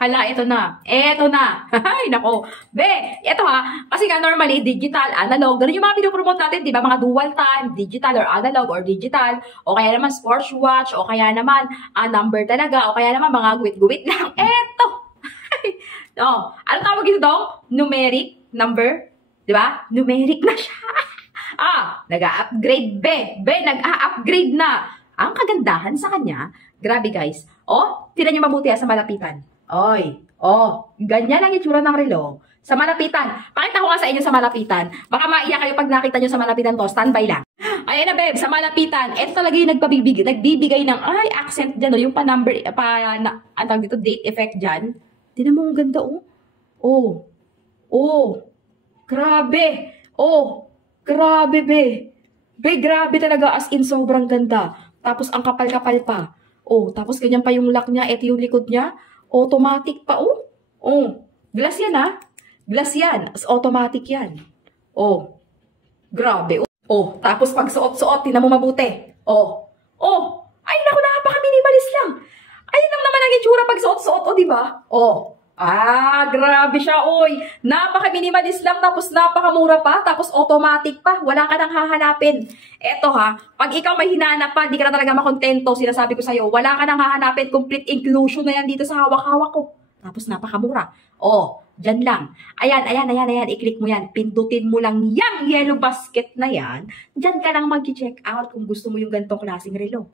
Hala, ito na. Eto na. Ay, nako. Be, ito ha. Kasi nga normally, digital, analog. Ganun yung mga pinopromote natin, di ba? Mga dual time, digital or analog or digital. O kaya naman sports watch. O kaya naman number talaga. O kaya naman mga guwit-guwit lang. Eto. Oh, ano tawag ito dong? Numeric number. Di ba? Numeric na siya. Nag-a-upgrade, be, nag-a-upgrade na. Ang kagandahan sa kanya, grabe guys. Oh, tinan niyo mabuti sa malapitan. Oy, ganyan ang itsura ng relo. Sa malapitan. Pakita ko nga sa inyo sa malapitan. Baka maiyak kayo pag nakita nyo sa malapitan to. Standby lang. Ayan na, babe, sa malapitan. Ito talaga yung nagbibigay ng, accent dyan, yung pa-number, antang dito, date effect dyan. Tinan mo, ang ganda, grabe. Grabe, be. Be, grabe talaga, as in, sobrang ganda. Tapos, ang kapal-kapal pa. Tapos, ganyan pa yung lock niya. Ito yung likod niya. Automatic pa, glass yan, Glass yan. As automatic yan. Grabe, tapos pag suot-suot, tinan mo mabuti. Ay, naku, napaka-minimalist lang. Ayun lang naman ang itsura pag suot-suot, di ba? Grabe siya, Napaka-minimalist lang, tapos napakamura pa, tapos automatic pa. Wala ka nang hahanapin. Eto pag ikaw may hinanap pa, di ka na talaga makontento, sinasabi ko sa'yo, wala ka nang hahanapin, complete inclusion na yan dito sa hawak-hawak ko. Tapos napakamura. Dyan lang. Ayan, i-click mo yan. Pindutin mo lang yung yellow basket na yan. Dyan ka lang mag-check out kung gusto mo yung ganitong klaseng relo.